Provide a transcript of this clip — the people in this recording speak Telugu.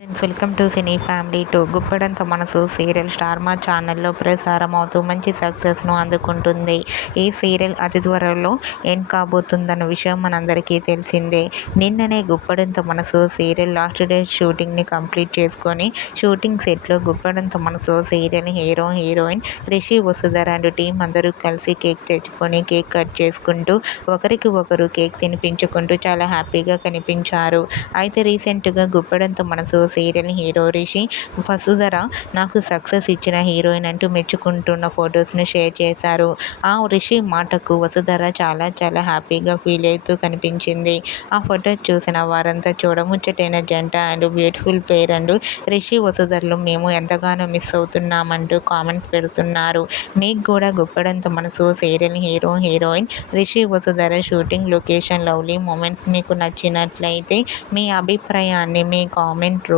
Friends welcome to cine family to Guppedantha Manasu serial star మా ఛానల్లో ప్రసారం అవుతూ మంచి సక్సెస్ను అందుకుంటుంది. ఈ సీరియల్ అతి త్వరలో ఏం కాబోతుందన్న విషయం మనందరికీ తెలిసిందే. నిన్ననే Guppedantha Manasu serial last day షూటింగ్ని complete చేసుకొని షూటింగ్ సెట్లో Guppedantha Manasu serial hero heroine Rishi Vasudhar and team అందరూ కలిసి కేక్ తెచ్చుకొని కేక్ కట్ చేసుకుంటూ ఒకరికి ఒకరు కేక్ తినిపించుకుంటూ చాలా హ్యాపీగా కనిపించారు. అయితే రీసెంట్గా గుప్పడంత మనసు సీరియల్ హీరో రిషి వసుధర నాకు సక్సెస్ ఇచ్చిన హీరోయిన్ అంటూ మెచ్చుకుంటున్న ఫొటోస్ను షేర్ చేశారు. ఆ రిషి మాటకు వసుధర చాలా చాలా హ్యాపీగా ఫీల్ అవుతూ కనిపించింది. ఆ ఫోటో చూసిన వారంతా చూడముచ్చటైన జంట and beautiful pair and Rishi వసుధరలు మేము ఎంతగానో మిస్ అవుతున్నామంటూ కామెంట్స్ పెడుతున్నారు. మీకు కూడా Guppedantha Manasu serial hero heroine Rishi Vasudhara shooting location lovely moments మీకు నచ్చినట్లయితే మీ అభిప్రాయాన్ని మీ కామెంట్